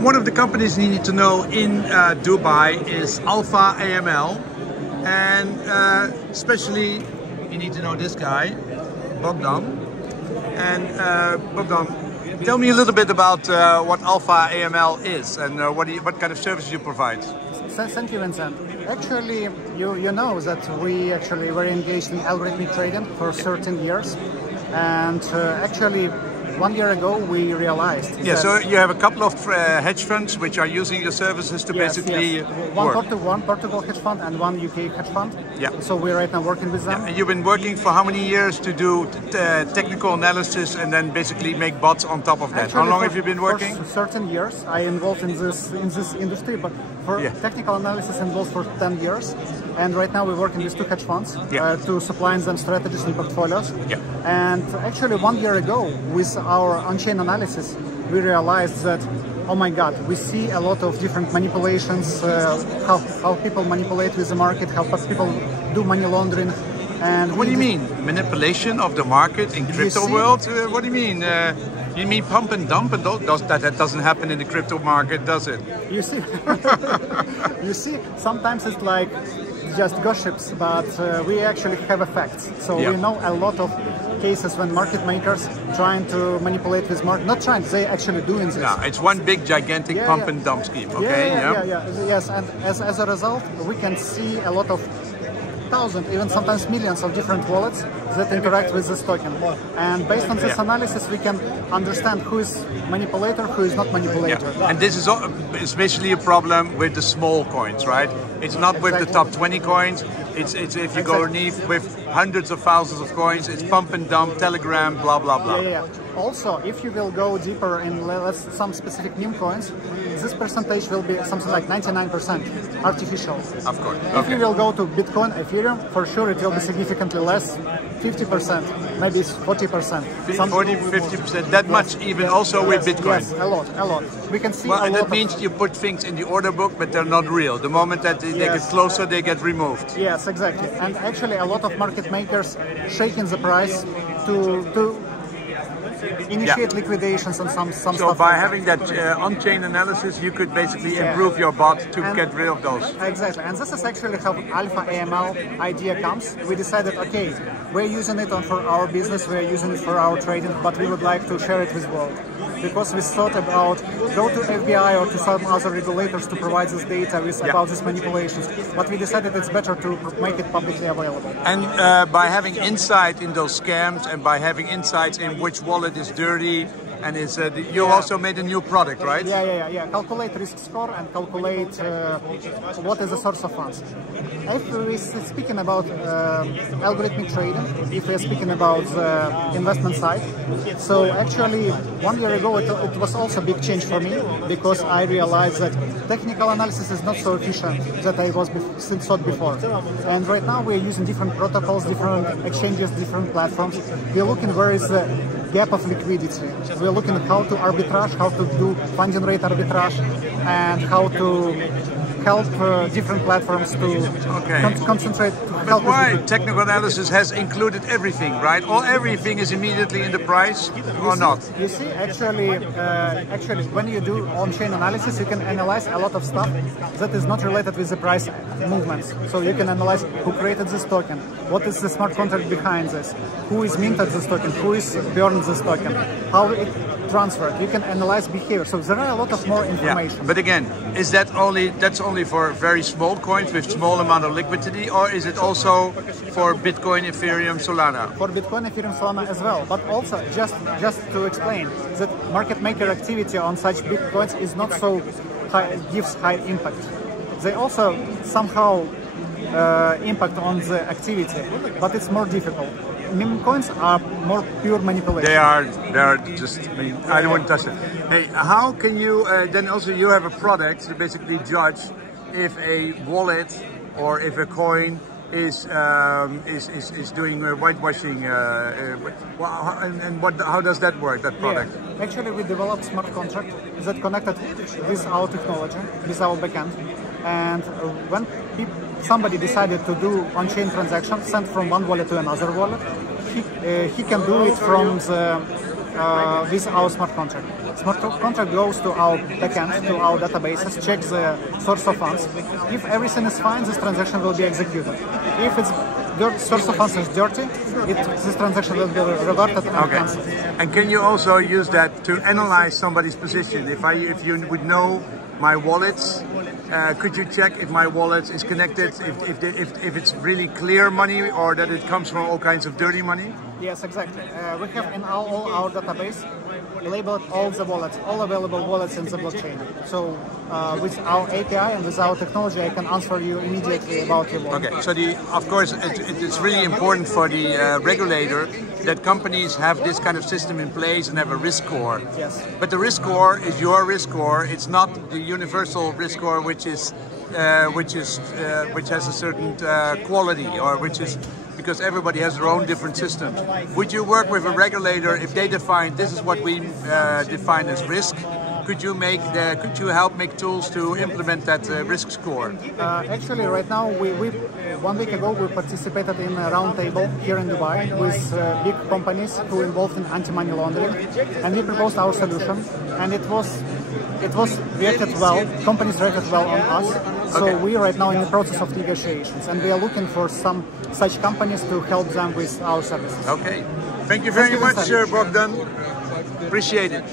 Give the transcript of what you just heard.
One of the companies you need to know in Dubai is AlphaAML, and especially you need to know this guy, Bogdan. And Bogdan, tell me a little bit about what AlphaAML is and what kind of services you provide. Thank you, Vincent. Actually, you know that we actually were engaged in algorithmic trading for 13 years, and actually 1 year ago we realized. Yeah, so you have a couple of hedge funds which are using your services to basically work. One Portugal hedge fund and one UK hedge fund. Yeah. So we're right now working with them. Yeah. And you've been working for how many years to do technical analysis and then basically make bots on top of that? Actually, how long have you been working? For 13 years. I involved in this industry, but for technical analysis involved for 10 years. And right now we're working with two hedge funds to supply them strategies and portfolios. Yeah. And actually 1 year ago, with our on-chain analysis, we realized that, oh my God, we see a lot of different manipulations, how people manipulate with the market, how people do money laundering. And what do you mean? Manipulation of the market in crypto world? What do you mean? You mean pump and dump? And that doesn't happen in the crypto market, does it? You see, you see, sometimes it's like just gossips, but we actually have effects. So we know a lot of cases when market makers trying to manipulate this market, not trying, they actually doing this. Yeah, it's one big gigantic pump and dump scheme, okay? Yes, and as a result, we can see a lot of thousands, even sometimes millions of different wallets that interact with this token. And based on this analysis, we can understand who is manipulator, who is not manipulator. Yeah. And this is especially a problem with the small coins, right? It's not with the top 20 coins. It's if you go underneath with hundreds of thousands of coins, it's pump and dump, Telegram, blah, blah, blah. Also, if you will go deeper in some specific meme coins, this percentage will be something like 99% artificial. Of course. If you will go to Bitcoin, Ethereum, for sure it will be significantly less, 50%, maybe 40%. 40, 50%, that much even also with Bitcoin? Yes, a lot. We can see and that means you put things in the order book, but they're not real. The moment that they get closer, they get removed. Yes, exactly. And actually a lot of market makers shaking the price to initiate liquidations and some stuff. So by having that on-chain analysis, you could basically improve your bot to get rid of those. Exactly, and this is actually how AlphaAML idea comes. We decided, okay, we're using it for our business, we're using it for our trading, but we would like to share it with the world. Because we thought about go to FBI or to some other regulators to provide this data about these manipulations, but we decided it's better to make it publicly available. And by having insight in those scams and by having insights in which wallet is dirty, and you also made a new product, right? Yeah. Calculate risk score and calculate what is the source of funds. If we're speaking about algorithmic trading, if we're speaking about the investment side, so actually 1 year ago it was also a big change for me, because I realized that technical analysis is not so efficient that I was thought before. And right now we're using different protocols, different exchanges, different platforms. We're looking where is the gap of liquidity. We're looking at how to arbitrage, how to do funding rate arbitrage, and how to help different platforms to concentrate. But why? Technical analysis has included everything, right? Everything is immediately in the price, or not? You see, actually, when you do on-chain analysis, you can analyze a lot of stuff that is not related with the price movements. So you can analyze who created this token, what is the smart contract behind this, who is minted this token, who is burned this token, how it transferred. You can analyze behavior. So there are a lot of more information. Yeah. But again, is that's only for very small coins with small amount of liquidity, or is it also for Bitcoin, Ethereum, Solana? For Bitcoin, Ethereum, Solana as well. But also, just to explain that market maker activity on such big coins is not so high, gives high impact. They also somehow impact on the activity, but it's more difficult. Meme coins are more pure manipulation. They are just, I don't want to touch it. Hey, how can you, then also you have a product to basically judge if a wallet or if a coin is doing whitewashing, how does that work, that product? Yeah. Actually, we developed smart contract that connected with our technology, with our backend, and when somebody decided to do on-chain transaction, sent from one wallet to another wallet, he can do it from the with our smart contract. smart contract goes to our backend, to our databases, checks the source of funds. If everything is fine, this transaction will be executed. If it's source of funds is dirty, this transaction will be reverted and cancelled. And can you also use that to analyze somebody's position? If you would know my wallets, could you check if my wallet is connected, if it's really clear money or that it comes from all kinds of dirty money? Yes, exactly. We have in all our database labeled all the wallets, all available wallets in the blockchain. So with our API and with our technology, I can answer you immediately about your wallet. Okay, so of course it's really important for the regulator that companies have this kind of system in place and have a risk score. Yes. But the risk score is your risk score. It's not the universal risk score, which has a certain quality, or because everybody has their own different systems. Would you work with a regulator if they define this is what we define as risk? Could you help make tools to implement that risk score? Actually, right now, we 1 week ago we participated in a roundtable here in Dubai with big companies who are involved in anti-money laundering, and we proposed our solution, and it was reacted well. Companies reacted well on us. So we are right now in the process of negotiations, and we are looking for some such companies to help them with our services. Okay, thank you very much, Bogdan. Appreciate it.